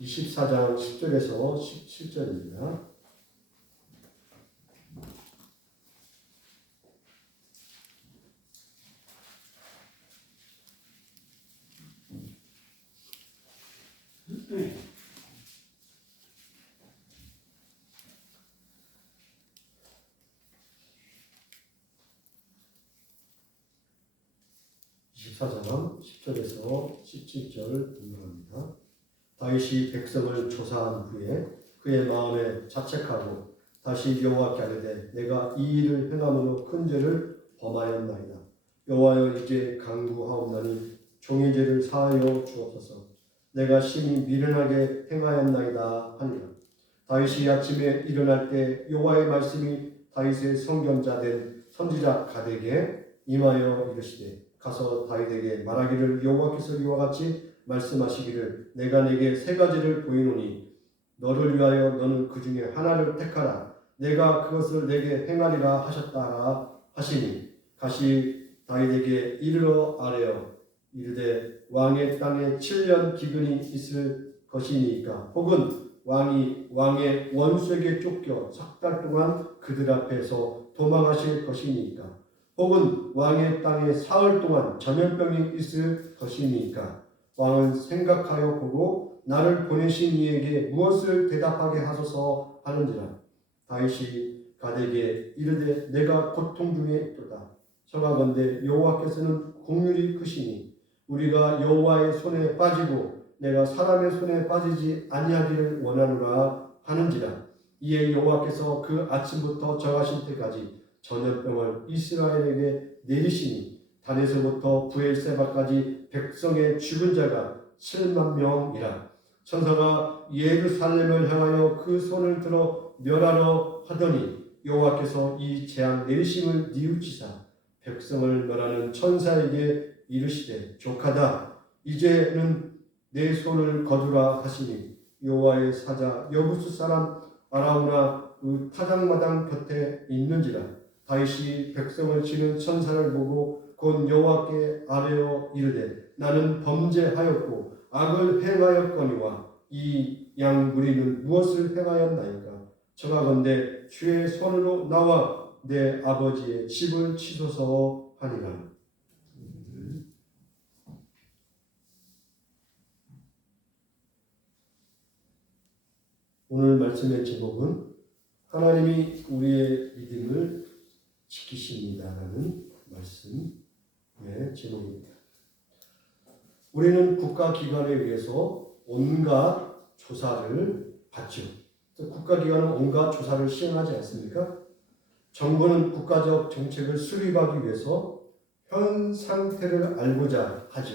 24장 10절에서 17절입니다. 사장 10절에서 17절 분명합니다. 다윗이 백성을 조사한 후에 그의 마음에 자책하고 다시 여호와께 아뢰되 내가 이 일을 행함으로 큰 죄를 범하였나이다. 여호와여 이제 간구하옵나니 종의 죄를 사하여 주옵소서. 내가 심히 미련하게 행하였나이다 하니라. 다윗이 아침에 일어날 때 여호와의 말씀이 다윗의 선견자 된 선지자 갓에게 임하여 이르시되 가서 다윗에게 말하기를 여호와께서 이와 같이 말씀하시기를 내가 내게 세 가지를 보이노니 너를 위하여 너는 그 중에 하나를 택하라. 내가 그것을 내게 행하리라 하셨다 하시니 다시 다윗에게 이르러 아뢰어 이르되 왕의 땅에 7년 기근이 있을 것이니까 혹은 왕이 왕의 원수에게 쫓겨 석 달 동안 그들 앞에서 도망하실 것이니까 혹은 왕의 땅에 사흘 동안 전염병이 있을 것이니까 왕은 생각하여 보고 나를 보내신 이에게 무엇을 대답하게 하소서 하는지라. 다윗이 갓에게 이르되 내가 고통 중에 있도다. 청하건대 여호와께서는 긍휼이 크시니 우리가 여호와의 손에 빠지고 내가 사람의 손에 빠지지 아니하기를 원하노라 하는지라. 이에 여호와께서 그 아침부터 정하신 때까지 전염병을 이스라엘에게 내리시니 단에서부터 브엘세바까지 백성의 죽은 자가 7만 명이라. 천사가 예루살렘을 향하여 그 손을 들어 멸하러 하더니 여호와께서 이 재앙 내리심을 뉘우치사 백성을 멸하는 천사에게 이르시되 족하다. 이제는 내 손을 거두라 하시니 여호와의 사자 여부수 사람 아라우나 그 타작마당 곁에 있는지라. 다윗이 백성을 치는 천사를 보고 곧 여호와께 아뢰어 이르되 나는 범죄하였고 악을 행하였거니와 이 양 무리는 무엇을 행하였나이까. 청하건대 주의 손으로 나와 내 아버지의 집을 치소서 하니라. 오늘 말씀의 제목은 하나님이 우리의 믿음을 지키십니다라는 말씀의 제목입니다. 우리는 국가기관에 의해서 온갖 조사를 받죠. 국가기관은 온갖 조사를 시행하지 않습니까? 정부는 국가적 정책을 수립하기 위해서 현 상태를 알고자 하죠.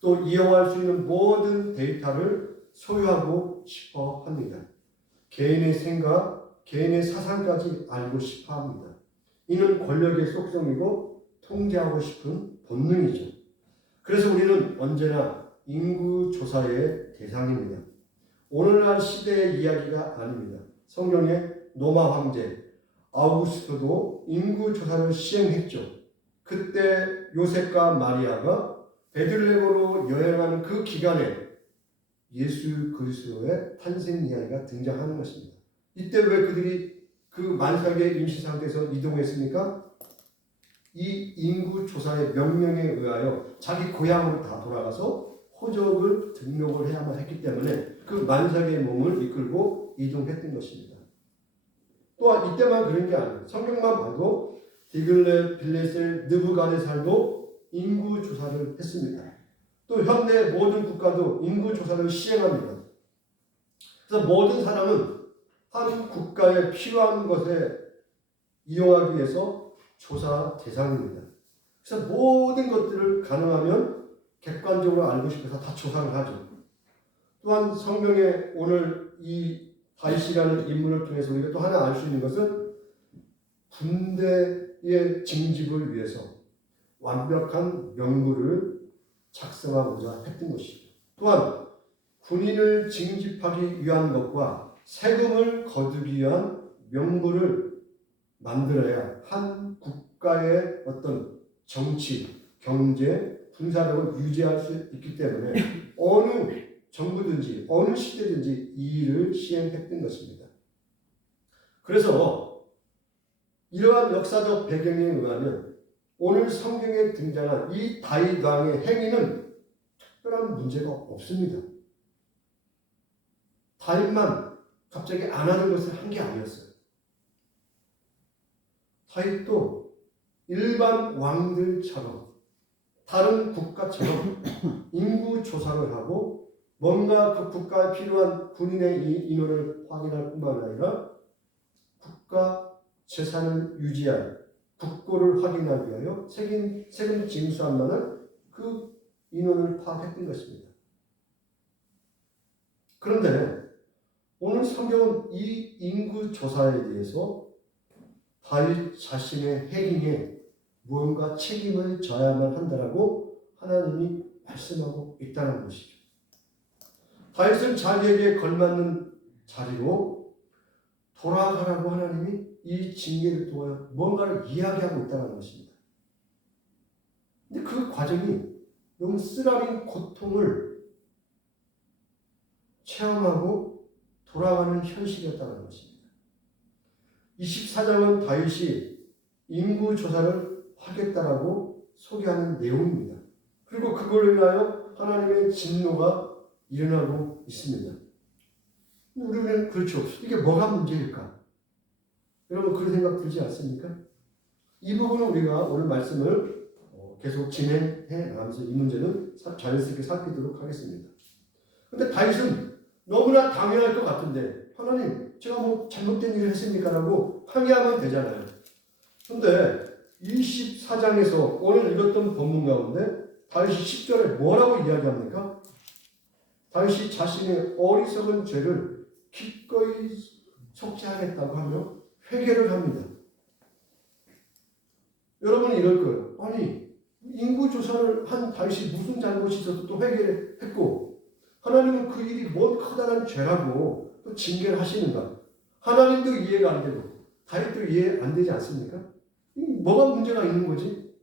또 이용할 수 있는 모든 데이터를 소유하고 싶어 합니다. 개인의 생각, 개인의 사상까지 알고 싶어 합니다. 이는 권력의 속성이고 통제하고 싶은 본능이죠. 그래서 우리는 언제나 인구 조사의 대상입니다. 오늘날 시대의 이야기가 아닙니다. 성경의 로마 황제 아우구스토도 인구 조사를 시행했죠. 그때 요셉과 마리아가 베들레헴으로 여행하는 그 기간에 예수 그리스도의 탄생 이야기가 등장하는 것입니다. 이때 왜 그들이 그 만삭의 임시 상태에서 이동했습니까? 이 인구 조사의 명령에 의하여 자기 고향으로 다 돌아가서 호적을 등록을 해야만 했기 때문에 그 만삭의 몸을 이끌고 이동했던 것입니다. 또한 이때만 그런 게 아니에요. 성경만 봐도 디글렛 빌레셀 느부갓네살도 인구 조사를 했습니다. 또 현대 모든 국가도 인구 조사를 시행합니다. 그래서 모든 사람은 한 국가에 필요한 것에 이용하기 위해서 조사 대상입니다. 그래서 모든 것들을 가능하면 객관적으로 알고 싶어서 다 조사를 하죠. 또한 성경에 오늘 이 다윗이라는 인물을 통해서 우리가 또 하나 알 수 있는 것은 군대의 징집을 위해서 완벽한 명부를 작성하고자 했던 것이죠. 또한 군인을 징집하기 위한 것과 세금을 거두기 위한 명부를 만들어야 한 국가의 어떤 정치, 경제, 군사력을 유지할 수 있기 때문에 어느 정부든지 어느 시대든지 이 일을 시행했던 것입니다. 그래서 이러한 역사적 배경에 의하면 오늘 성경에 등장한 이 다윗 왕의 행위는 특별한 문제가 없습니다. 다윗만 갑자기 안 하는 것을 한 게 아니었어요. 다윗도 일반 왕들처럼 다른 국가처럼 인구 조사를 하고 뭔가 그 국가에 필요한 군인의 인원을 확인할 뿐만 아니라 국가 재산을 유지할 국고를 확인하기 위하여 세금 징수한 만한 그 인원을 파악했던 것입니다. 그런데 오늘 성경은 이 인구 조사에 대해서 다윗 자신의 행위에 무언가 책임을 져야만 한다라고 하나님이 말씀하고 있다는 것이죠. 다윗은 자기에게 걸맞는 자리로 돌아가라고 하나님이 이 징계를 통하여 뭔가를 이야기하고 있다는 것입니다. 근데 그 과정이 너무 쓰라린 고통을 체험하고 돌아가는 현실이었다는 것입니다. 24장은 다윗이 인구 조사를 하겠다라고 소개하는 내용입니다. 그리고 그걸 인하여 하나님의 진노가 일어나고 있습니다. 우리는 그렇죠. 이게 뭐가 문제일까? 여러분 그런 생각 들지 않습니까? 이 부분은 우리가 오늘 말씀을 계속 진행해 나가면서 이 문제는 자연스럽게 살피도록 하겠습니다. 그런데 다윗은 너무나 당연할 것 같은데 하나님 제가 뭐 잘못된 일을 했습니까? 라고 항의하면 되잖아요. 그런데 24장에서 오늘 읽었던 본문 가운데 다윗이 10절에 뭐라고 이야기합니까? 다윗이 자신의 어리석은 죄를 기꺼이 속죄하겠다고 하며 회개를 합니다. 여러분은 이럴 거예요. 아니 인구조사를 한 다윗이 무슨 잘못이 있어서 또 회개를 했고 하나님은 그 일이 뭔 커다란 죄라고 또 징계를 하시는가? 하나님도 이해가 안 되고 다윗도 이해 안 되지 않습니까? 뭐가 문제가 있는 거지?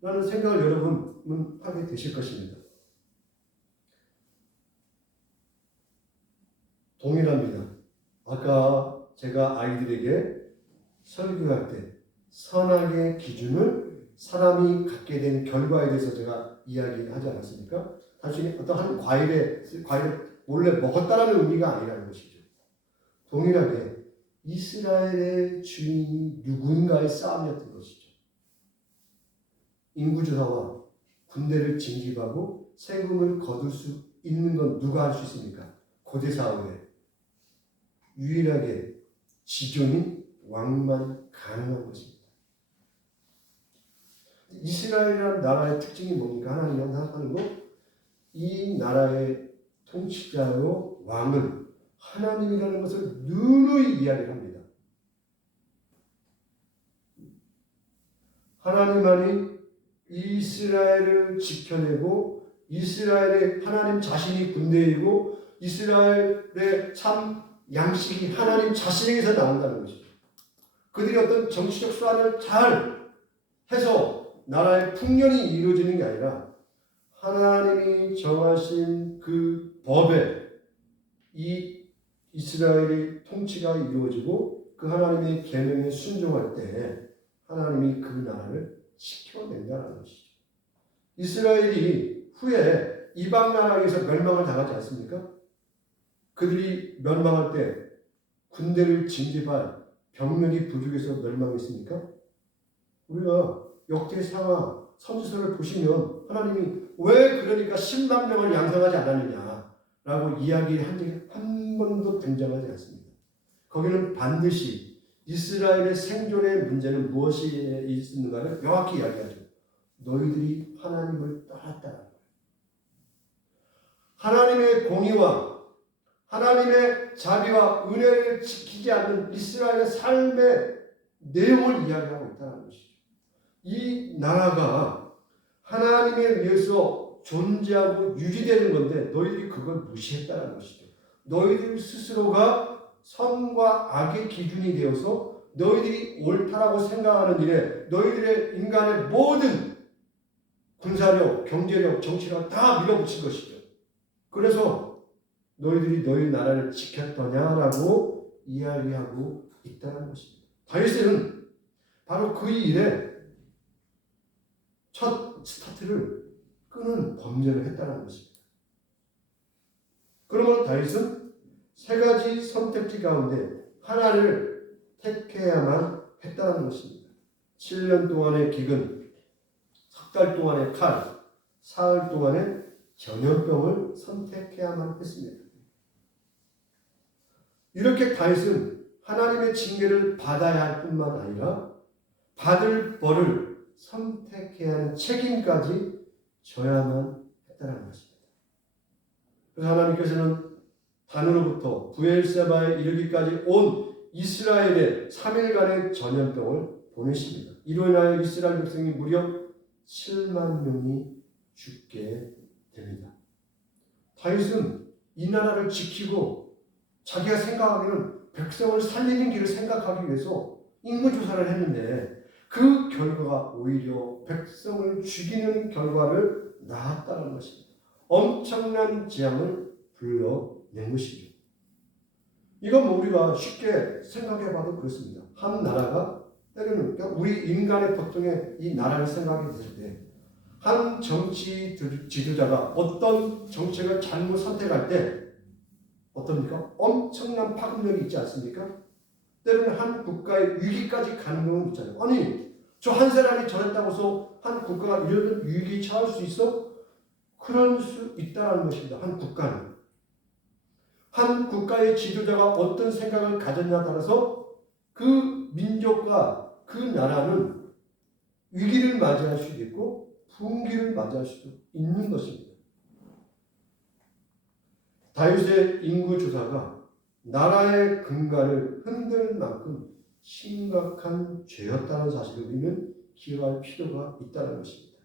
라는 생각을 여러분은 하게 되실 것입니다. 동일합니다. 아까 제가 아이들에게 설교할 때 선악의 기준을 사람이 갖게 된 결과에 대해서 제가 이야기하지 않았습니까? 단순히 어떤 한 과일을 몰래 먹었다라는 의미가 아니라는 것이죠. 동일하게 이스라엘의 주인이 누군가의 싸움이었던 것이죠. 인구조사와 군대를 징집하고 세금을 거둘 수 있는 건 누가 할 수 있습니까? 고대사회에 유일하게 지존인 왕만 가능한 것입니다. 이스라엘이라는 나라의 특징이 뭡니까? 하나님이 생각하는 것, 이 나라의 통치자요 왕은 하나님이라는 것을 누누이 이야기를 합니다. 하나님만이 이스라엘을 지켜내고 이스라엘의 하나님 자신이 군대이고 이스라엘의 참 양식이 하나님 자신에게서 나온다는 것이죠. 그들이 어떤 정치적 수완을 잘 해서 나라의 풍년이 이루어지는 게 아니라 하나님이 정하신 그 법에 이 이스라엘의 통치가 이루어지고 그 하나님의 계명에 순종할 때 하나님이 그 나라를 지켜낸다는 것이죠. 이스라엘이 후에 이방 나라에서 멸망을 당하지 않습니까? 그들이 멸망할 때 군대를 징집할 병력이 부족해서 멸망했습니까? 우리가 역대상하 선지서를 보시면 하나님이 왜 그러니까 10만 명을 양성하지 않았느냐라고 이야기한 적이 한 번도 등장하지 않습니다. 거기는 반드시 이스라엘의 생존의 문제는 무엇이 있는가를 명확히 이야기하죠. 너희들이 하나님을 떠났다는 거예요. 하나님의 공의와 하나님의 자비와 은혜를 지키지 않는 이스라엘의 삶의 내용을 이야기하고 있다는 것이죠. 이 나라가 하나님에 의해서 존재하고 유지되는 건데 너희들이 그걸 무시했다는 것이죠. 너희들 스스로가 선과 악의 기준이 되어서 너희들이 옳다라고 생각하는 일에 너희들의 인간의 모든 군사력, 경제력, 정치력 다 밀어붙인 것이죠. 그래서 너희들이 너희 나라를 지켰더냐라고 이야기하고 있다는 것입니다. 다윗은 바로 그 일에 첫 스타트를 끄는 범죄를 했다는 것입니다. 그러면 다윗은 세 가지 선택지 가운데 하나를 택해야만 했다는 것입니다. 7년 동안의 기근, 석 달 동안의 칼, 사흘 동안의 전염병을 선택해야만 했습니다. 이렇게 다윗은 하나님의 징계를 받아야 할 뿐만 아니라 받을 벌을 선택해야 하는 책임까지 져야만 했다는 것입니다. 그래서 하나님께서는 단으로부터 부엘세바에 이르기까지 온 이스라엘의 3일간의 전염병을 보내십니다. 이로 인하여 이스라엘 백성이 무려 7만 명이 죽게 됩니다. 다윗은 이 나라를 지키고 자기가 생각하기는 백성을 살리는 길을 생각하기 위해서 인구조사를 했는데 그 결과가 오히려 백성을 죽이는 결과를 낳았다는 것입니다. 엄청난 재앙을 불러낸 것이죠. 이건 뭐 우리가 쉽게 생각해봐도 그렇습니다. 한 나라가 때로는 그러니까 우리 인간의 보통의 이 나라를 생각해 볼 때 한 정치 지도자가 어떤 정책을 잘못 선택할 때 어떻습니까? 엄청난 파급력이 있지 않습니까? 때로는 한 국가의 위기까지 가는 경우는 있잖아요. 아니, 저 한 사람이 저랬다고 해서 한 국가가 이런 위기 처할 수 있어? 그럴 수 있다는 것입니다. 한 국가는. 한 국가의 지도자가 어떤 생각을 가졌냐에 따라서 그 민족과 그 나라는 위기를 맞이할 수도 있고 분기를 맞이할 수도 있는 것입니다. 다윗의 인구조사가 나라의 근간을 흔들 만큼 심각한 죄였다는 사실을 우리는 기억할 필요가 있다는 것입니다.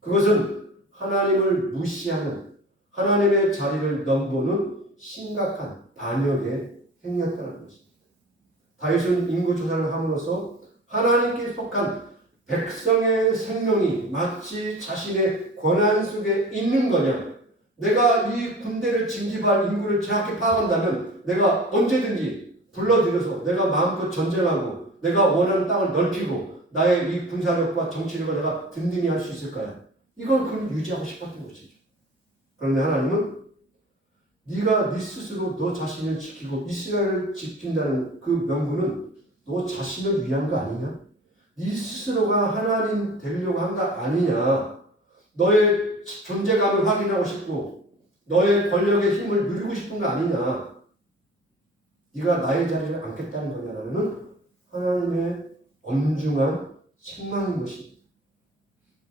그것은 하나님을 무시하는 하나님의 자리를 넘보는 심각한 반역의 행위였다는 것입니다. 다윗은 인구조사를 함으로써 하나님께 속한 백성의 생명이 마치 자신의 권한 속에 있는 거냐, 내가 이 군대를 징집할 인구를 정확히 파악한다면 내가 언제든지 불러들여서 내가 마음껏 전쟁하고 내가 원하는 땅을 넓히고 나의 이 군사력과 정치력을 내가 든든히 할 수 있을까요? 이걸 그럼 유지하고 싶었던 것이죠. 그런데 하나님은 네가 네 스스로 너 자신을 지키고 이스라엘을 지킨다는 그 명분은 너 자신을 위한 거 아니냐? 네 스스로가 하나님 되려고 한 거 아니냐? 너의 존재감을 확인하고 싶고 너의 권력의 힘을 누리고 싶은 거 아니냐? 네가 나의 자리를 앉겠다는 거냐라는 하나님의 엄중한 책망인 것입니다.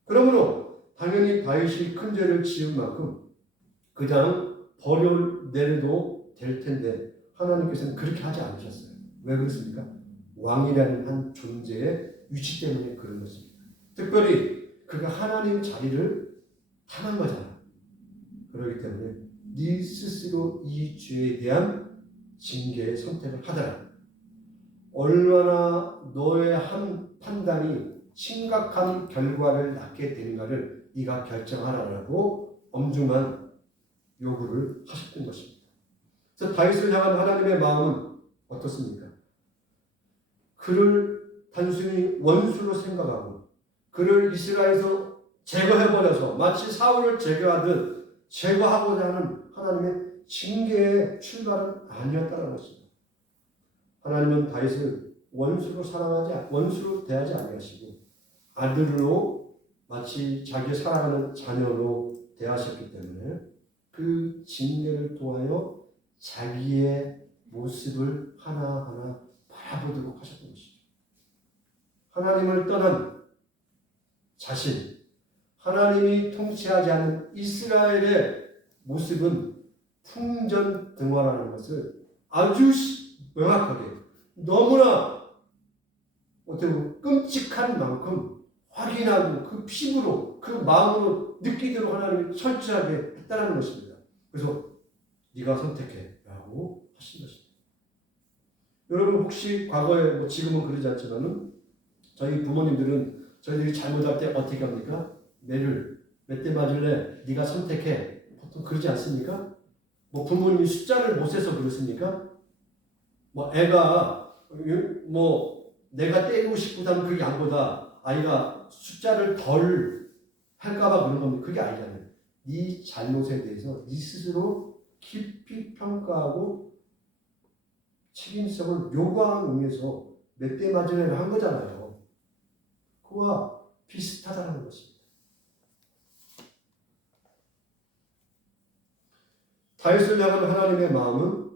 그러므로 당연히 다윗이 큰 죄를 지은 만큼 그냥 버려내려도 될 텐데 하나님께서는 그렇게 하지 않으셨어요. 왜 그렇습니까? 왕이라는 한 존재의 위치 때문에 그런 것입니다. 특별히 그가 하나님 자리를 탐한 거잖아. 그렇기 때문에 네 스스로 이 죄에 대한 징계의 선택을 하더라. 얼마나 너의 한 판단이 심각한 결과를 낳게 되는가를 네가 결정하라라고 엄중한 요구를 하셨던 것입니다. 그래서 다윗을 향한 하나님의 마음은 어떻습니까? 그를 단순히 원수로 생각하고 그를 이스라엘에서 제거해버려서 마치 사울을 제거하듯 제거하고자 하는 하나님의 징계의 출발은 아니었다는 것입니다. 하나님은 다윗을 원수로 대하지 아니하시고 아들로 마치 자기 사랑하는 자녀로 대하셨기 때문에 그 징계를 통하여 자기의 모습을 하나하나 바라보도록 하셨던 것이죠. 하나님을 떠난 자신, 하나님이 통치하지 않은 이스라엘의 모습은 풍전등화라는 것을 아주 명확하게 너무나 어떻게 보면 끔찍한 만큼 확인하고 그 피부로 그 마음으로 느끼도록 하나님이 철저하게 했다는 것입니다. 그래서 네가 선택해 라고 하신 것입니다. 여러분 혹시 과거에 지금은 그러지 않지만은 저희 부모님들은 저희들이 잘못할 때 어떻게 합니까? 몇 대 맞을래? 네가 선택해. 보통 그러지 않습니까? 뭐 부모님이 숫자를 못 세서 그렇습니까? 뭐 애가 뭐 내가 때리고 싶다면 그 양보다 아이가 숫자를 덜 할까봐 그런 겁니다. 그게 아니잖아요. 네 잘못에 대해서 네 스스로 깊이 평가하고 책임성을 요구하는 의미에서 몇 대 맞으려고 한 거잖아요. 그와 비슷하다는 것입니다. 다윗을 향한 하나님의 마음은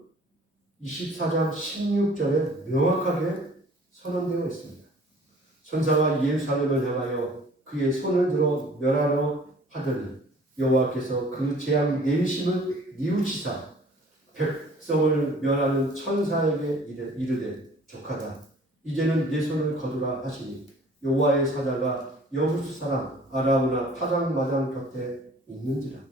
24장 16절에 명확하게 선언되어 있습니다. 천사가 예루살렘을 향하여 그의 손을 들어 멸하려 하더니 여호와께서 그 재앙 내리심을 뉘우치사 백성을 멸하는 천사에게 이르되 족하다. 이제는 내 손을 거두라 하시니 여호와의 사자가 여부수 사람 아라우나 파장마장 곁에 있는지라.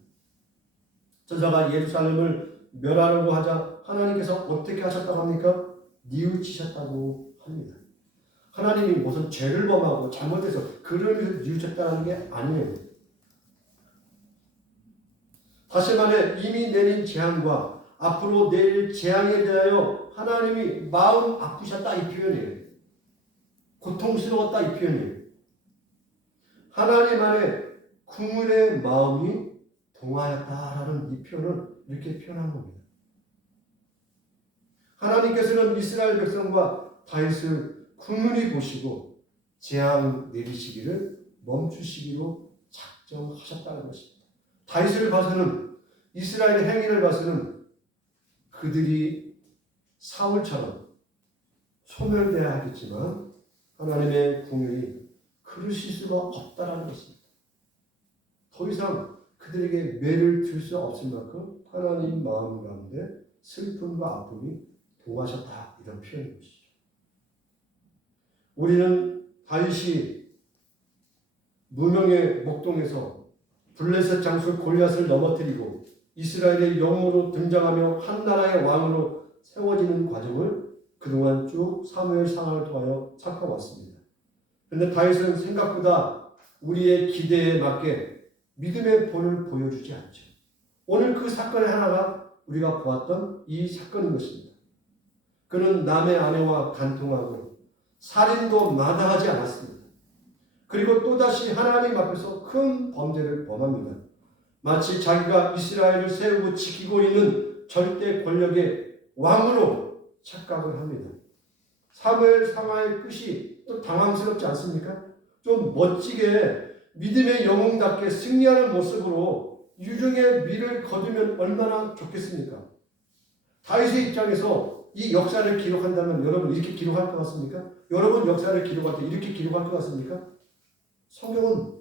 천사가 예루살렘을 멸하려고 하자 하나님께서 어떻게 하셨다고 합니까? 뉘우치셨다고 합니다. 하나님이 무슨 죄를 범하고 잘못해서 그를 뉘우쳤다는 게 아니에요. 다시 말해 이미 내린 재앙과 앞으로 내릴 재앙에 대하여 하나님이 마음 아프셨다 이 표현이에요. 고통스러웠다 이 표현이에요. 하나님 안에 국물의 마음이 동하였다라는 이 표현을 이렇게 표현한 겁니다. 하나님께서는 이스라엘 백성과 다윗을 국문히 보시고 재앙 내리시기를 멈추시기로 작정하셨다는 것입니다. 다윗을 봐서는 이스라엘의 행위를 봐서는 그들이 사울처럼 소멸돼야 하겠지만 하나님의 궁율이 그러실 수가 없다는 것입니다. 더 이상 그들에게 매를 들 수 없을 만큼 하나님 마음 가운데 슬픔과 아픔이 동하셨다 이런 표현인 것이죠. 우리는 다윗이 무명의 목동에서 블레셋 장수 골리앗을 넘어뜨리고 이스라엘의 영으로 등장하며 한 나라의 왕으로 세워지는 과정을 그동안 쭉 사무엘상을 통하여 살펴왔습니다. 그런데 다윗은 생각보다 우리의 기대에 맞게 믿음의 본을 보여주지 않죠. 오늘 그 사건의 하나가 우리가 보았던 이 사건인 것입니다. 그는 남의 아내와 간통하고 살인도 마다하지 않았습니다. 그리고 또다시 하나님 앞에서 큰 범죄를 범합니다. 마치 자기가 이스라엘을 세우고 지키고 있는 절대 권력의 왕으로 착각을 합니다. 사무엘상의 끝이 또 당황스럽지 않습니까? 좀 멋지게 믿음의 영웅답게 승리하는 모습으로 유종의 미를 거두면 얼마나 좋겠습니까? 다윗의 입장에서 이 역사를 기록한다면 여러분 이렇게 기록할 것 같습니까? 여러분 역사를 기록할 때 이렇게 기록할 것 같습니까? 성경은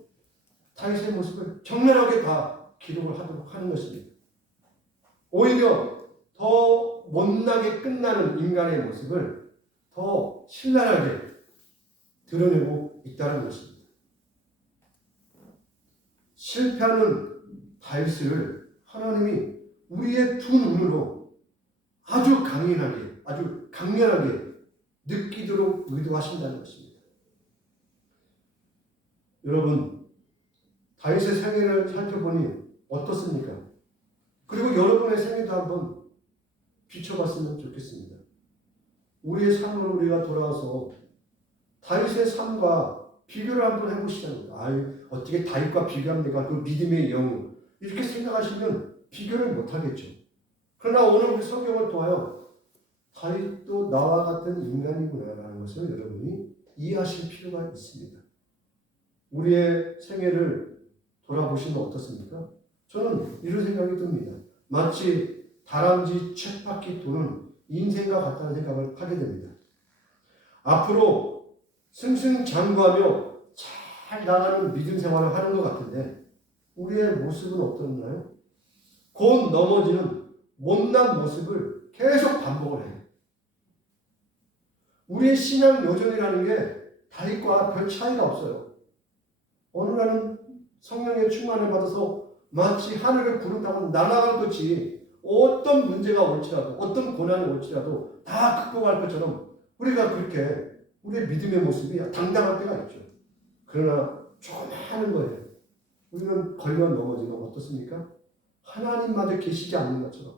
다윗의 모습을 적나라하게 다 기록을 하도록 하는 것입니다. 오히려 더 못나게 끝나는 인간의 모습을 더 신랄하게 드러내고 있다는 것입니다. 실패하는 다윗을 하나님이 우리의 두 눈으로 아주 강인하게, 아주 강렬하게 느끼도록 의도하신다는 것입니다. 여러분, 다윗의 생애를 살펴보니 어떻습니까? 그리고 여러분의 생애도 한번 비춰봤으면 좋겠습니다. 우리의 삶으로 우리가 돌아와서 다윗의 삶과 비교를 한번 해보시자는 거예요. 어떻게 다윗과 비교합니까? 그 믿음의 영웅. 이렇게 생각하시면 비교를 못하겠죠. 그러나 오늘 우리 성경을 통하여 다윗도 나와 같은 인간이구나라는 것을 여러분이 이해하실 필요가 있습니다. 우리의 생애를 돌아보시면 어떻습니까? 저는 이런 생각이 듭니다. 마치 다람쥐 쳇바퀴 도는 인생과 같다는 생각을 하게 됩니다. 앞으로 승승장구하며 잘 나가는 믿음 생활을 하는 것 같은데 우리의 모습은 어떻나요? 곧 넘어지는 못난 모습을 계속 반복을 해요. 우리의 신앙 여정이라는 게 다윗과 별 차이가 없어요. 어느 날은 성령의 충만을 받아서 마치 하늘을 구른다고 날아갈 것이 어떤 문제가 올지라도 어떤 고난이 올지라도 다 극복할 것처럼 우리가 그렇게 우리의 믿음의 모습이 당당할 때가 있죠. 그러나 조금 하는 거예요. 우리는 걸려 넘어지면 어떻습니까? 하나님마저 계시지 않는 것처럼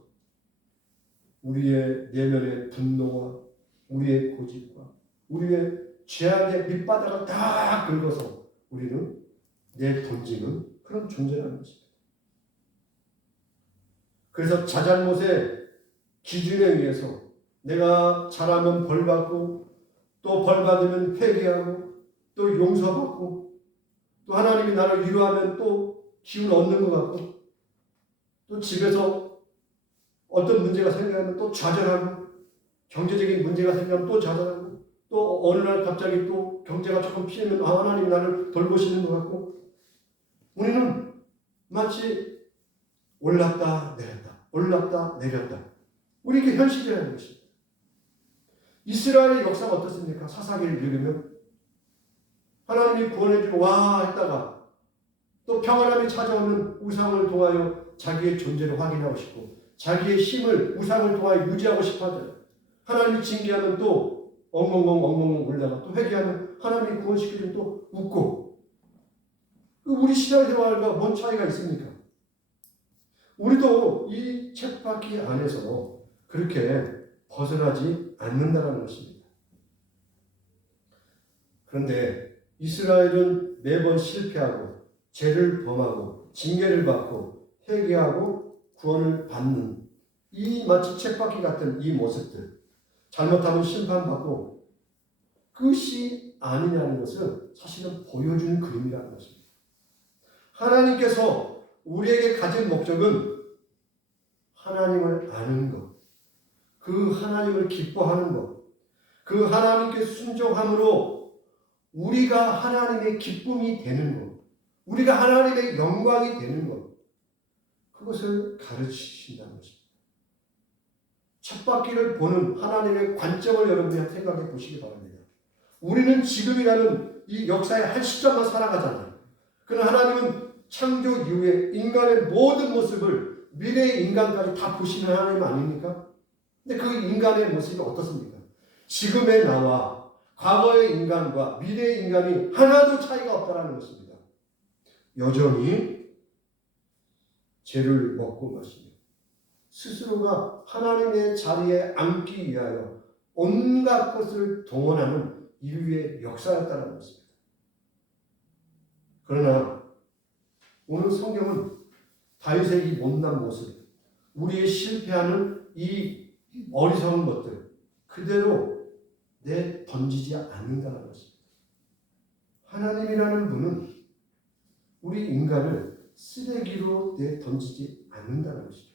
우리의 내면의 분노와 우리의 고집과 우리의 죄악의 밑바닥을 다 긁어서 우리는 내 본질은 그런 존재라는 것입니다. 그래서 자잘못의 기준에 의해서 내가 잘하면 벌받고 또 벌받으면 회개하고 또 용서받고 또 하나님이 나를 위로하면 또 기운 얻는 것 같고 또 집에서 어떤 문제가 생기면 또 좌절하고 경제적인 문제가 생기면 또 좌절하고 또 어느 날 갑자기 또 경제가 조금 피하면 하나님이 나를 돌보시는 것 같고 우리는 마치 올랐다 내렸다 올랐다 내렸다 우리 이렇게 현실이라는 것입니다. 이스라엘의 역사가 어떻습니까? 사사기를 읽으면 하나님이 구원해주고 와 했다가 또 평안함이 찾아오는 우상을 통하여 자기의 존재를 확인하고 싶고 자기의 힘을 우상을 통하여 유지하고 싶어 하잖아요. 하나님이 징계하면 또 엉엉엉 울다가 또 회개하면 하나님이 구원시켜주면 또 웃고 우리 신앙생활과 뭔 차이가 있습니까? 우리도 이 쳇바퀴 안에서 그렇게 벗어나지 않는다는 것입니다. 그런데 이스라엘은 매번 실패하고 죄를 범하고 징계를 받고 회개하고 구원을 받는 이 마치 쳇바퀴 같은 이 모습들 잘못하면 심판받고 끝이 아니냐는 것을 사실은 보여주는 그림이라는 것입니다. 하나님께서 우리에게 가진 목적은 하나님을 아는 것, 그 하나님을 기뻐하는 것, 그 하나님께 순종함으로 우리가 하나님의 기쁨이 되는 것, 우리가 하나님의 영광이 되는 것, 그것을 가르치신다는 것입니다. 쳇바퀴를 보는 하나님의 관점을 여러분이 생각해 보시기 바랍니다. 우리는 지금이라는 이 역사의 한 시점만 살아가잖아요. 그러나 하나님은 창조 이후에 인간의 모든 모습을 미래의 인간까지 다 보시는 하나님 아닙니까? 근데 그 인간의 모습이 어떻습니까? 지금의 나와 과거의 인간과 미래의 인간이 하나도 차이가 없다는 것입니다. 여전히 죄를 먹고 마시며 스스로가 하나님의 자리에 앉기 위하여 온갖 것을 동원하는 인류의 역사였다는 것입니다. 그러나 오늘 성경은 다윗의 이 못난 모습, 우리의 실패하는 이 어리석은 것들 그대로 내던지지 않는다는 것입니다. 하나님이라는 분은 우리 인간을 쓰레기로 내던지지 않는다는 것이죠.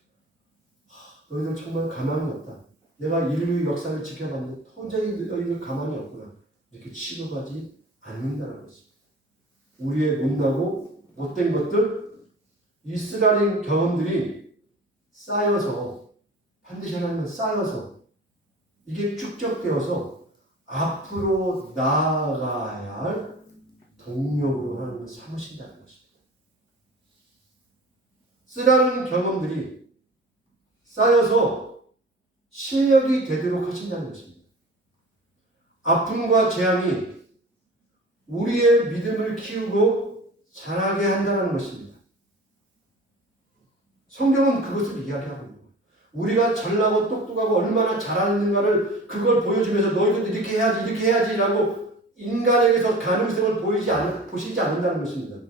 너희들 정말 가만히 없다. 내가 인류 역사를 지켜봤는데 도저히 너희들 가만히 없구나. 이렇게 취급하지 않는다는 것입니다. 우리의 못나고 못된 것들, 이스라엘 경험들이 쌓여서 반드시 하나님은 쌓여서 이게 축적되어서 앞으로 나아가야 할 동력으로 하나님은 삼으신다는 것입니다. 쓰라는 경험들이 쌓여서 실력이 되도록 하신다는 것입니다. 아픔과 재앙이 우리의 믿음을 키우고 자라게 한다는 것입니다. 성경은 그것을 이야기하고 있는 거예요. 우리가 잘나고 똑똑하고 얼마나 잘하는가를 그걸 보여주면서 너희들도 이렇게 해야지 라고 인간에게서 가능성을 보시지 않는다는 것입니다.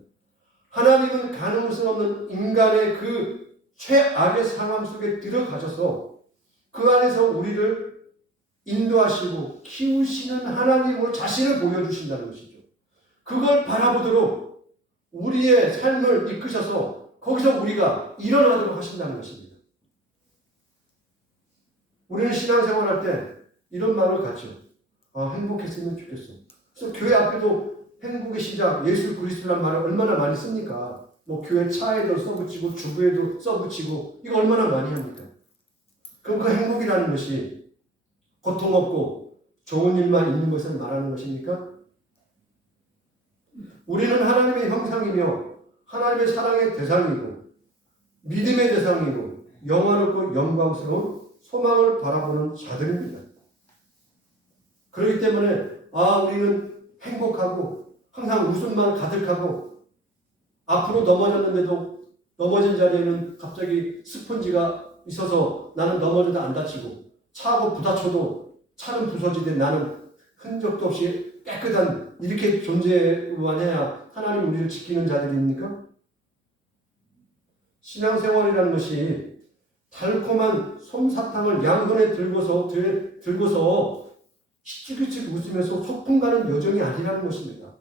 하나님은 가능성 없는 인간의 그 최악의 상황 속에 들어가셔서 그 안에서 우리를 인도하시고 키우시는 하나님으로 자신을 보여주신다는 것이죠. 그걸 바라보도록 우리의 삶을 이끄셔서 거기서 우리가 일어나도록 하신다는 것입니다. 우리는 신앙생활할 때 이런 말을 갖죠. 행복했으면 좋겠어. 그래서 교회 앞에도 행복의 시작 예수 그리스도란 말을 얼마나 많이 씁니까? 뭐 교회 차에도 써붙이고 주부에도 써붙이고 이거 얼마나 많이 합니까? 그럼 그 행복이라는 것이 고통 없고 좋은 일만 있는 것을 말하는 것입니까? 우리는 하나님의 형상이며 하나님의 사랑의 대상이고 믿음의 대상이고 영화롭고 영광스러운 소망을 바라보는 자들입니다. 그렇기 때문에 우리는 행복하고 항상 웃음만 가득하고 앞으로 넘어졌는데도 넘어진 자리에는 갑자기 스펀지가 있어서 나는 넘어져도 안 다치고 차하고 부딪혀도 차는 부서지되 나는 흔적도 없이 깨끗한 이렇게 존재만 해야 하나님 우리를 지키는 자들입니까? 신앙생활이라는 것이 달콤한 솜사탕을 양손에 들고서 시치기치 웃으면서 소풍 가는 여정이 아니라는 것입니다.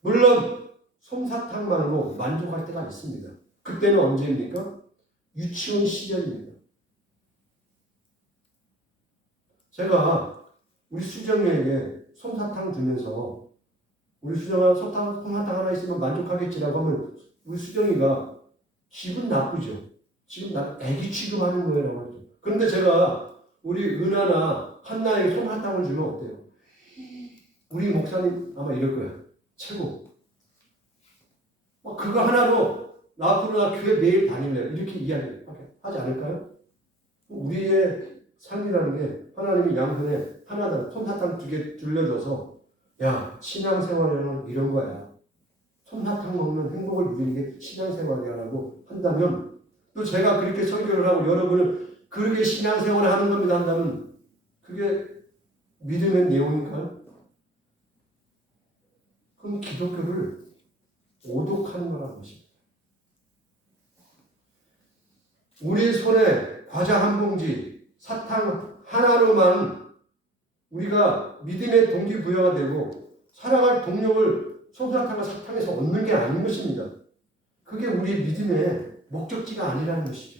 물론 솜사탕만으로 만족할 때가 있습니다. 그때는 언제입니까? 유치원 시절입니다. 제가 우리 수정이에게 솜사탕 주면서 우리 수정아 솜사탕 하나 있으면 만족하겠지라고 하면 우리 수정이가 기분 나쁘죠. 지금 나 애기 취급하는 거예요. 하죠. 그런데 제가 우리 은하나 한나에게 솜사탕을 주면 어때요? 우리 목사님 아마 이럴 거예요. 최고. 그거 하나로 나 앞으로 나 교회 매일 다닐래요. 이렇게 이야기하지 않을까요? 우리의 삶이라는 게 하나님이 양손에 하나당 솜사탕 2개 들려줘서 야 신앙생활이라는 이런 거야. 솜사탕 먹는 행복을 누리는 게 신앙생활이라고 한다면 또 제가 그렇게 설교를 하고 여러분은 그렇게 신앙생활을 하는 겁니다 한다면 그게 믿음의 내용인가요? 그럼 기독교를 오독하는 거라는 것입니다. 우리 손에 과자 한 봉지, 사탕 하나로만 우리가 믿음의 동기부여가 되고 살아갈 동력을 솜사탕과 사탕에서 얻는 게 아닌 것입니다. 그게 우리 믿음의 목적지가 아니라는 것이죠.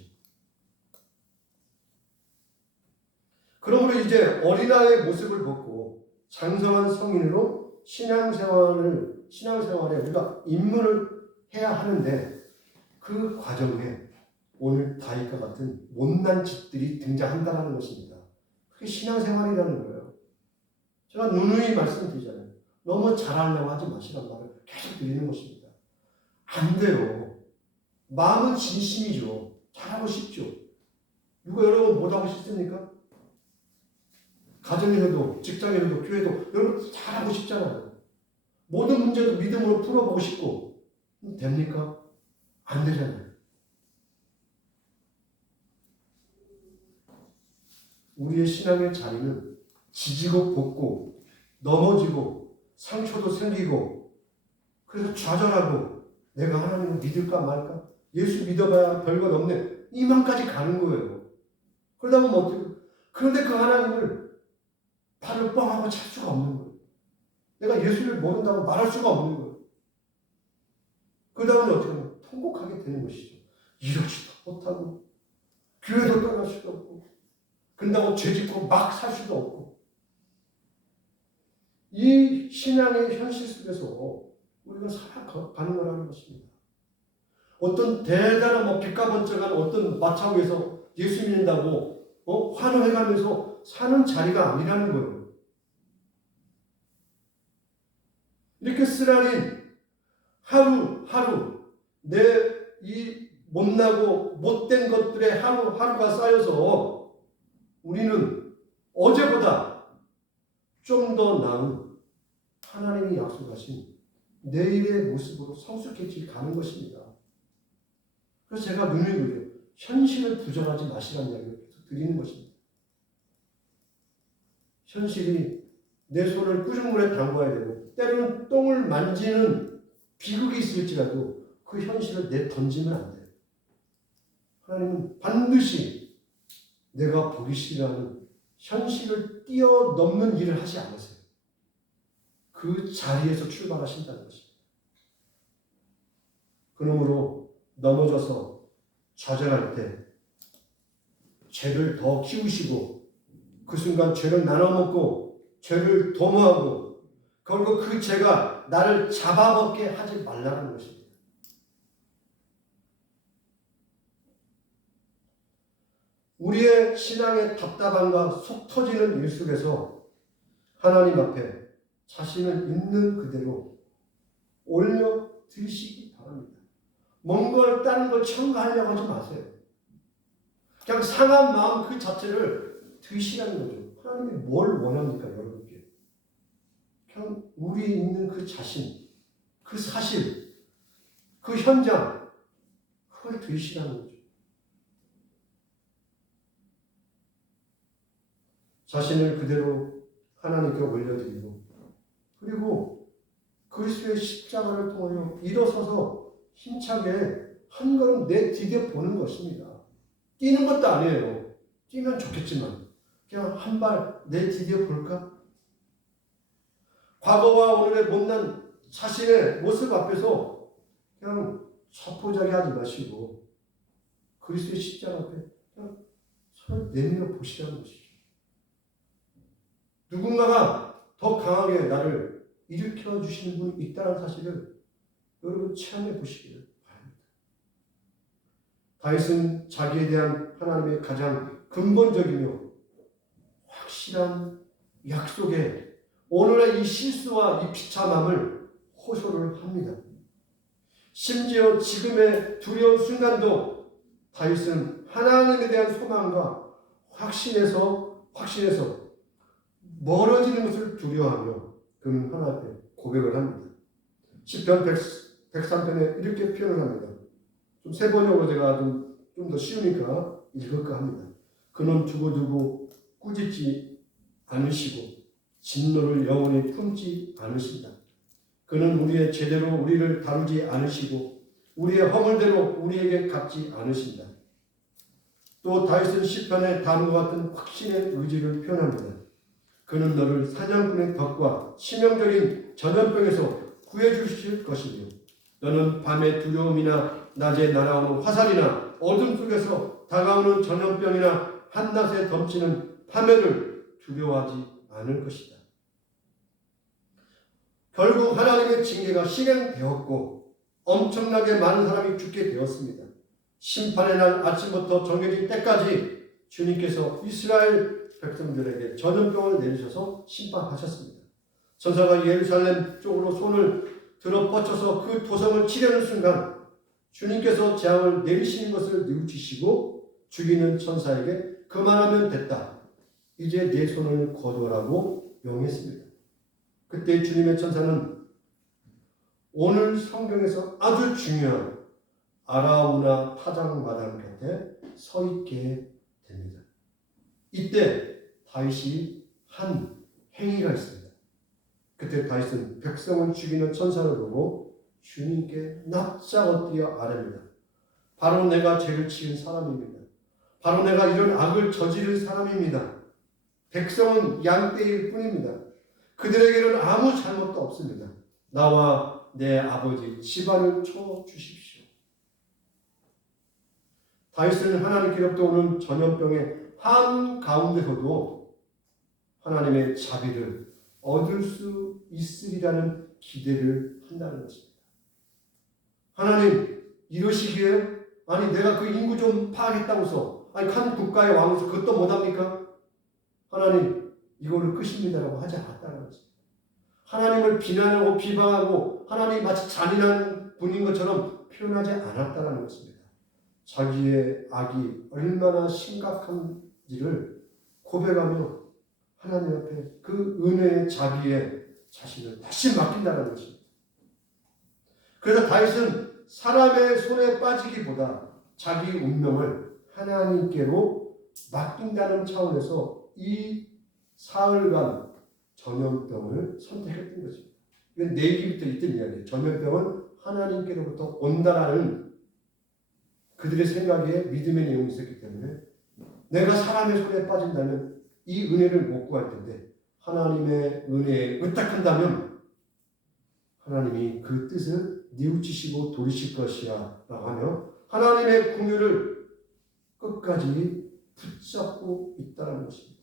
그러므로 이제 어린아이의 모습을 벗고 장성한 성인으로 신앙생활에 우리가 입문을 해야 하는데 그 과정에 오늘 다윗과 같은 못난 짓들이 등장한다는 것입니다. 그게 신앙생활이라는 거예요. 제가 누누이 말씀드리잖아요. 너무 잘하려고 하지 마시란 말을 계속 드리는 것입니다. 안 돼요. 마음은 진심이죠. 잘하고 싶죠. 누가 여러분 못하고 싶습니까? 가정에서도 직장에서도 교회도 여러분 잘하고 싶잖아요. 모든 문제도 믿음으로 풀어보고 싶고 됩니까? 안 되잖아요. 우리의 신앙의 자리는 지지고 볶고 넘어지고 상처도 생기고 그래서 좌절하고 내가 하나님을 믿을까 말까? 예수 믿어봐야 별것 없네. 이만까지 가는 거예요. 그러다 보면 어떻게? 그런데 그 하나님을 발을 뻥하고 찰 수가 없는 거예요. 내가 예수를 모른다고 말할 수가 없는 거예요. 그러다 보면 어떻게 하면 통곡하게 되는 것이죠. 이러지도 못하고 교회도 떠날 수도 없고 그런다고 죄짓고 막 살 수도 없고 이 신앙의 현실 속에서 우리가 살아가는 거라는 것입니다. 어떤 대단한 빛과 번쩍한 어떤 마차 위에서 예수 믿는다고 환호해가면서 사는 자리가 아니라는 거예요. 이렇게 쓰라린 하루하루 내 이 못나고 못된 것들의 하루하루가 쌓여서 우리는 어제보다 좀 더 나은 하나님이 약속하신 내일의 모습으로 성숙해질 가는 것입니다. 그래서 제가 누누이 그래요. 현실을 부정하지 마시라는 이야기를 계속 드리는 것입니다. 현실이 내 손을 꾸중물에 담궈야 되고 때로는 똥을 만지는 비극이 있을지라도 그 현실을 내던지면 안 돼요. 하나님은 반드시 내가 보기 싫어하는 현실을 뛰어넘는 일을 하지 않으세요. 그 자리에서 출발하신다는 것입니다. 그러므로 넘어져서 좌절할 때 죄를 더 키우시고 그 순간 죄를 나눠먹고 죄를 도모하고 결국 그 죄가 나를 잡아먹게 하지 말라는 것입니다. 우리의 신앙의 답답함과 속 터지는 일 속에서 하나님 앞에 자신을 있는 그대로 올려드리시기 바랍니다. 뭔가를 다른 걸 첨가하려고 하지 마세요. 그냥 상한 마음 그 자체를 드시라는 거죠. 하나님이 뭘 원합니까, 여러분께? 그냥 우리 있는 그 자신, 그 사실, 그 현장, 그걸 드시라는 거죠. 자신을 그대로 하나님께 올려드리고, 그리고 그리스도의 십자가를 통하여 일어서서 힘차게 한 걸음 내디뎌 보는 것입니다. 뛰는 것도 아니에요. 뛰면 좋겠지만 그냥 한 발 내디뎌 볼까? 과거와 오늘의 못난 자신의 모습 앞에서 그냥 첩보자기 하지 마시고 그리스도의 십자가 앞에 그냥 손을 내밀어 보시라는 것이죠. 누군가가 더 강하게 나를 일으켜 주시는 분이 있다는 사실을 여러분 체험해 보시기를 바랍니다. 다윗은 자기에 대한 하나님의 가장 근본적이며 확실한 약속에 오늘의 이 실수와 이 비참함을 호소를 합니다. 심지어 지금의 두려운 순간도 다윗은 하나님에 대한 소망과 확신에서 멀어지는 것을 두려워하며 그는 하나님 앞에 고백을 합니다. 시편 103편에 이렇게 표현을 합니다. 좀 세 번역으로 제가 좀 더 쉬우니까 읽을까 합니다. 그는 두고두고 꾸짖지 않으시고 진노를 영원히 품지 않으신다. 그는 우리의 죄대로 우리를 다루지 않으시고 우리의 허물대로 우리에게 갚지 않으신다. 또 다윗은 시편의 다음과 같은 확신의 의지를 표현합니다. 그는 너를 사냥꾼의 덫과 치명적인 전염병에서 구해주실 것이며 너는 밤의 두려움이나 낮에 날아오는 화살이나 어둠 속에서 다가오는 전염병이나 한낮에 덮치는 파멸을 두려워하지 않을 것이다. 결국 하나님의 징계가 실행되었고 엄청나게 많은 사람이 죽게 되었습니다. 심판의 날 아침부터 정해진 때까지 주님께서 이스라엘 백성들에게 전염병을 내리셔서 심판하셨습니다. 천사가 예루살렘 쪽으로 손을 들어 뻗쳐서 그 도성을 치려는 순간 주님께서 재앙을 내리시는 것을 뉘우치시고 죽이는 천사에게 그만하면 됐다. 이제 내 손을 거두라고 명했습니다. 그때 주님의 천사는 오늘 성경에서 아주 중요한 아라우나 타작마당 곁에 서 있게 됩니다. 이때 다윗이 한 행위가 있습니다. 그때 다윗은 백성을 죽이는 천사를 보고 주님께 납작 엎드려 아뢰니다. 바로 내가 죄를 지은 사람입니다. 바로 내가 이런 악을 저지른 사람입니다. 백성은 양떼일 뿐입니다. 그들에게는 아무 잘못도 없습니다. 나와 내 아버지 집안을 쳐 주십시오. 다윗은 하나님께로부터 오는 전염병의 한가운데서도 하나님의 자비를 얻을 수 있으리라는 기대를 한다는 것입니다. 하나님 이러시기에 아니 내가 그 인구 좀 파악했다고서 아니 한 국가의 왕으로서 그것도 못합니까? 하나님 이거를 끄십니다라고 하지 않았다는 것입니다. 하나님을 비난하고 비방하고 하나님이 마치 잔인한 분인 것처럼 표현하지 않았다는 것입니다. 자기의 악이 얼마나 심각한지를 고백하며 하나님 앞에 그 은혜의 자비에 자신을 다시 맡긴다는 것입니다. 그래서 다윗은 사람의 손에 빠지기보다 자기 운명을 하나님께로 맡긴다는 차원에서 이 사흘간 전염병을 선택했던 것입니다. 이건 내기부터 있던 이야기예요. 전염병은 하나님께로부터 온다라는 그들의 생각에 믿음의 내용이 있었기 때문에 내가 사람의 손에 빠진다면 이 은혜를 못 구할 텐데 하나님의 은혜에 의탁한다면 하나님이 그 뜻을 뉘우치시고 돌이실 것이야 라고 하며 하나님의 긍휼을 끝까지 붙잡고 있다는 것입니다.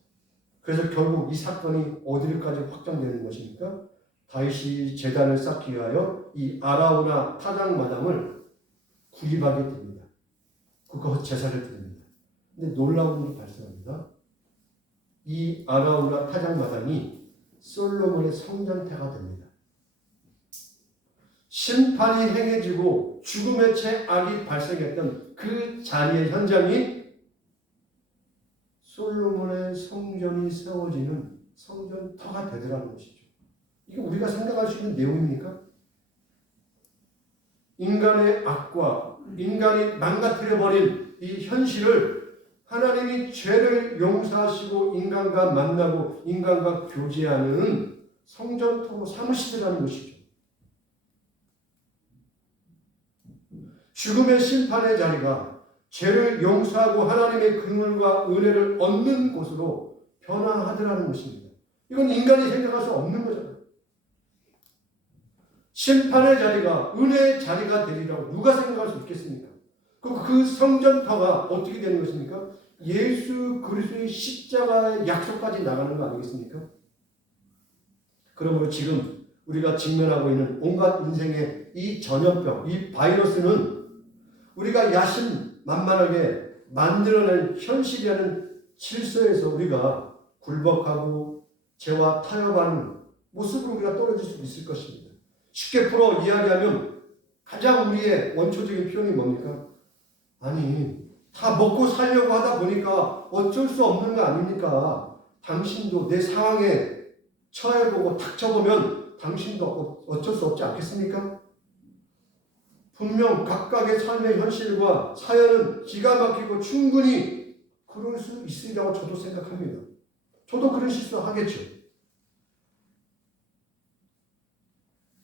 그래서 결국 이 사건이 어디까지 확장되는 것입니까? 다윗이 제단을 쌓기 위하여 이 아라우나 타작마당을 구입하게 됩니다. 그거 제사를 드립니다. 근데 놀라운 일이 발생합니다. 이 아라우나 타작마당이 솔로몬의 성전태가 됩니다. 심판이 행해지고 죽음의 채 악이 발생했던 그 자리의 현장이 솔로몬의 성전이 세워지는 성전터가 되더라는 것이죠. 이게 우리가 생각할 수 있는 내용입니까? 인간의 악과 인간이 망가뜨려버린 이 현실을 하나님이 죄를 용서하시고 인간과 만나고 인간과 교제하는 성전토로 삼으시더라는 것이죠. 죽음의 심판의 자리가 죄를 용서하고 하나님의 긍휼과 은혜를 얻는 곳으로 변화하더라는 것입니다. 이건 인간이 생각할 수 없는 거잖아요. 심판의 자리가 은혜의 자리가 되리라고 누가 생각할 수 있겠습니까? 그 성전터가 어떻게 되는 것입니까? 예수 그리스도의 십자가의 약속까지 나가는 거 아니겠습니까? 그러므로 지금 우리가 직면하고 있는 온갖 인생의 이 전염병, 이 바이러스는 우리가 야심만만하게 만들어낸 현실이라는 질서에서 우리가 굴복하고 죄와 타협하는 모습으로 우리가 떨어질 수 있을 것입니다. 쉽게 풀어 이야기하면 가장 우리의 원초적인 표현이 뭡니까? 아니, 다 먹고 살려고 하다 보니까 어쩔 수 없는 거 아닙니까? 당신도 내 상황에 처해보고 닥쳐보면 당신도 어쩔 수 없지 않겠습니까? 분명 각각의 삶의 현실과 사연은 기가 막히고 충분히 그럴 수 있으리라고 저도 생각합니다. 저도 그런 실수 하겠죠.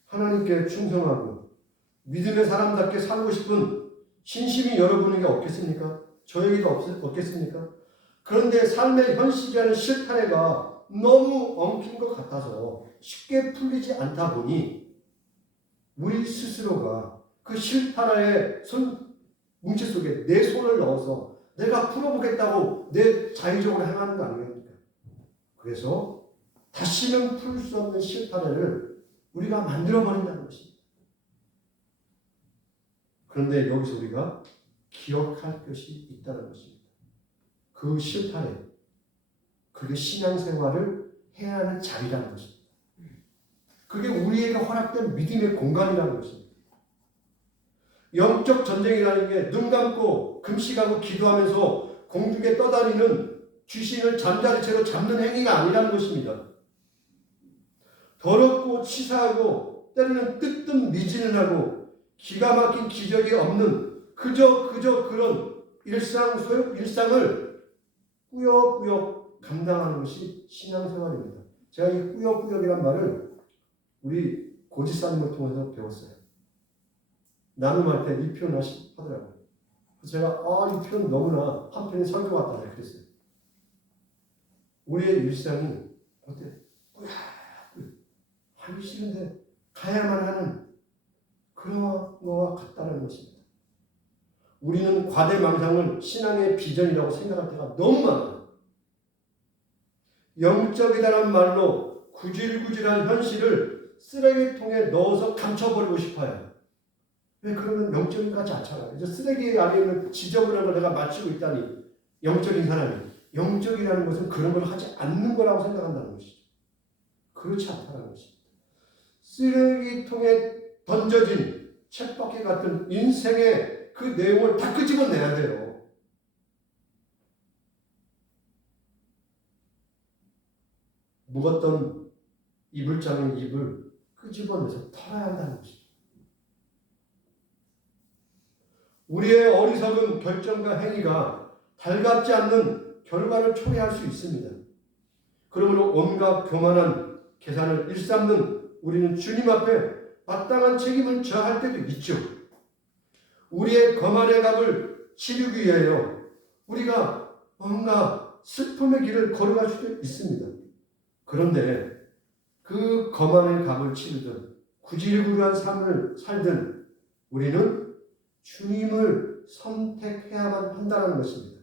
하나님께 충성하고 믿음의 사람답게 살고 싶은 신심이 여러분에게 없겠습니까? 저에게도 없겠습니까? 그런데 삶의 현실이라는 실타래가 너무 엉킨 것 같아서 쉽게 풀리지 않다 보니 우리 스스로가 그 실타래의 뭉치 속에 내 손을 넣어서 내가 풀어보겠다고 내 자의적으로 행하는 거 아니겠습니까? 그래서 다시는 풀 수 없는 실타래를 우리가 만들어버린다는 것입니다. 그런데 여기서 우리가 기억할 것이 있다는 것입니다. 그 실타래, 그게 신앙생활을 해야 하는 자리라는 것입니다. 그게 우리에게 허락된 믿음의 공간이라는 것입니다. 영적 전쟁이라는 게 눈 감고 금식하고 기도하면서 공중에 떠다니는 귀신을 잠자리채로 잡는 행위가 아니라는 것입니다. 더럽고 치사하고 때로는 뜨뜻 미지는 하고 기가 막힌 기적이 없는 그저 그런 일상을 꾸역꾸역 감당하는 것이 신앙생활입니다. 제가 이 꾸역꾸역이란 말을 우리 고지사님을 통해서 배웠어요. 나눔할 때 이 표현 하더라고요. 그래서 제가 이 표현 너무나 한편의 설교 같다 그랬어요. 우리의 일상이 어때? 꾸역꾸역 하기 싫은데 가야만 하는 그런 거와 같다는 것입니다. 우리는 과대망상을 신앙의 비전이라고 생각할 때가 너무 많아요. 영적이다라는 말로 구질구질한 현실을 쓰레기통에 넣어서 감춰버리고 싶어요. 왜 그러면 영적인 것 같지 않잖아요. 이제 쓰레기 안에 있는 지저분한 걸 내가 맞추고 있다니 영적인 사람이. 영적이라는 것은 그런 걸 하지 않는 거라고 생각한다는 것이죠. 그렇지 않다는 것입니다. 쓰레기통에 던져진 쳇바퀴 같은 인생의 그 내용을 다 끄집어내야 돼요. 묵었던 이불장인 입을 끄집어내서 털어야 한다는 것입니다. 우리의 어리석은 결정과 행위가 달갑지 않는 결과를 초래할 수 있습니다. 그러므로 온갖 교만한 계산을 일삼는 우리는 주님 앞에 마땅한 책임을 져야 할 때도 있죠. 우리의 거만의 값을 치르기 위하여 우리가 뭔가 슬픔의 길을 걸어갈 수도 있습니다. 그런데 그 거만의 값을 치르든 구질구질한 삶을 살든 우리는 주님을 선택해야만 한다는 것입니다.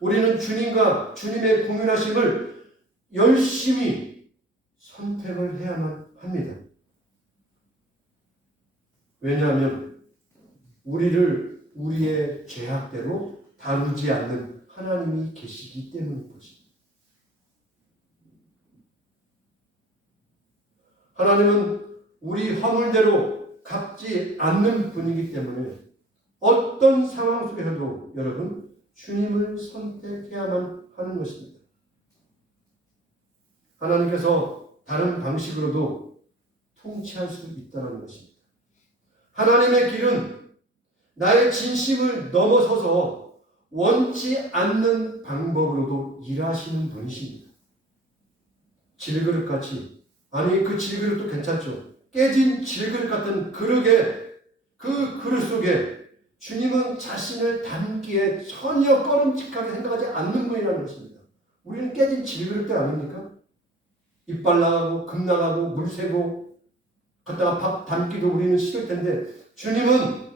우리는 주님과 주님의 공연하심을 열심히 선택을 해야만 합니다. 왜냐하면 우리를 우리의 죄악대로 다루지 않는 하나님이 계시기 때문인 것입니다. 하나님은 우리 허물대로 갚지 않는 분이기 때문에 어떤 상황 속에서도 여러분 주님을 선택해야만 하는 것입니다. 하나님께서 다른 방식으로도 통치할 수 있다는 것입니다. 하나님의 길은 나의 진심을 넘어서서 원치 않는 방법으로도 일하시는 분이십니다. 질그릇같이, 아니 그 질그릇도 괜찮죠. 깨진 질그릇 같은 그릇에, 그 그릇 속에 주님은 자신을 담기에 전혀 꺼름직하게 생각하지 않는 분이라는 것입니다. 우리는 깨진 질그릇 때 아닙니까? 이빨 나가고 금 나가고 물 새고 갖다가 밥 담기도 우리는 싫을 텐데, 주님은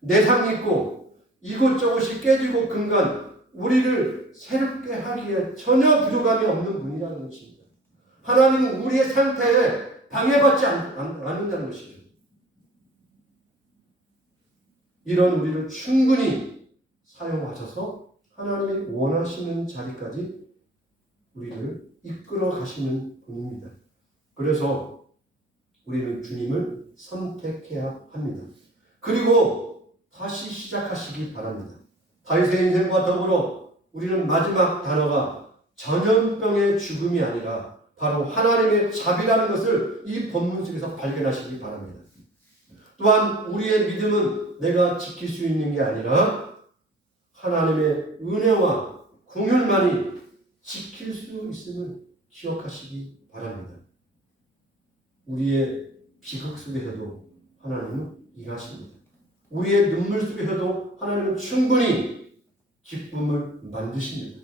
내상 있고 이곳저곳이 깨지고 금간 우리를 새롭게 하기에 전혀 부족함이 없는 분이라는 것입니다. 하나님은 우리의 상태에 방해받지 않는다는 것이죠. 이런 우리를 충분히 사용하셔서 하나님이 원하시는 자리까지 우리를 이끌어 가시는 분입니다. 그래서 우리는 주님을 선택해야 합니다. 그리고 다시 시작하시기 바랍니다. 다윗의 인생과 더불어 우리는 마지막 단어가 전염병의 죽음이 아니라 바로 하나님의 자비라는 것을 이 본문 속에서 발견하시기 바랍니다. 또한 우리의 믿음은 내가 지킬 수 있는 게 아니라 하나님의 은혜와 긍휼만이 지킬 수 있음을 기억하시기 바랍니다. 우리의 비극 속에서도 하나님은 일하십니다. 우리의 눈물 속에서도 하나님은 충분히 기쁨을 만드십니다.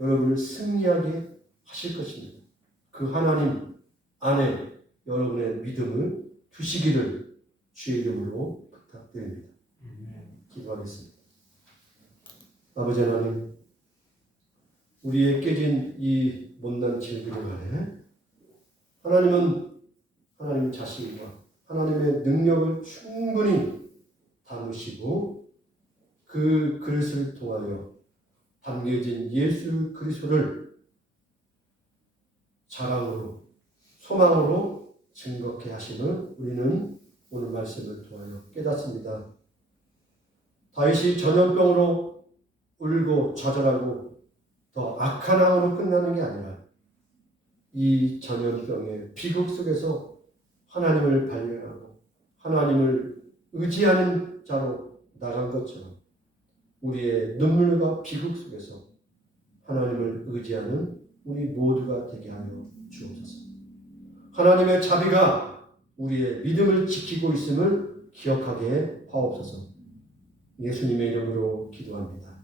여러분을 승리하게 하실 것입니다. 그 하나님 안에 여러분의 믿음을 두시기를 주의 이름으로 부탁드립니다. 기도하겠습니다. 아버지 하나님, 우리의 깨진 이 못난 질그릇 안에 하나님은 하나님 자신과 하나님의 능력을 충분히 담으시고 그 그릇을 통하여 담겨진 예수 그리스도를 자랑으로 소망으로 증거케 하심을 우리는 오늘 말씀을 통하여 깨닫습니다. 다윗이 전염병으로 울고 좌절하고 더 악한 왕으로 끝나는 게 아니라 이 전염병의 비극 속에서 하나님을 발견하고 하나님을 의지하는 자로 나간 것처럼 우리의 눈물과 비극 속에서 하나님을 의지하는 우리 모두가 되게 하여 주옵소서. 하나님의 자비가 우리의 믿음을 지키고 있음을 기억하게 하옵소서. 예수님의 이름으로 기도합니다.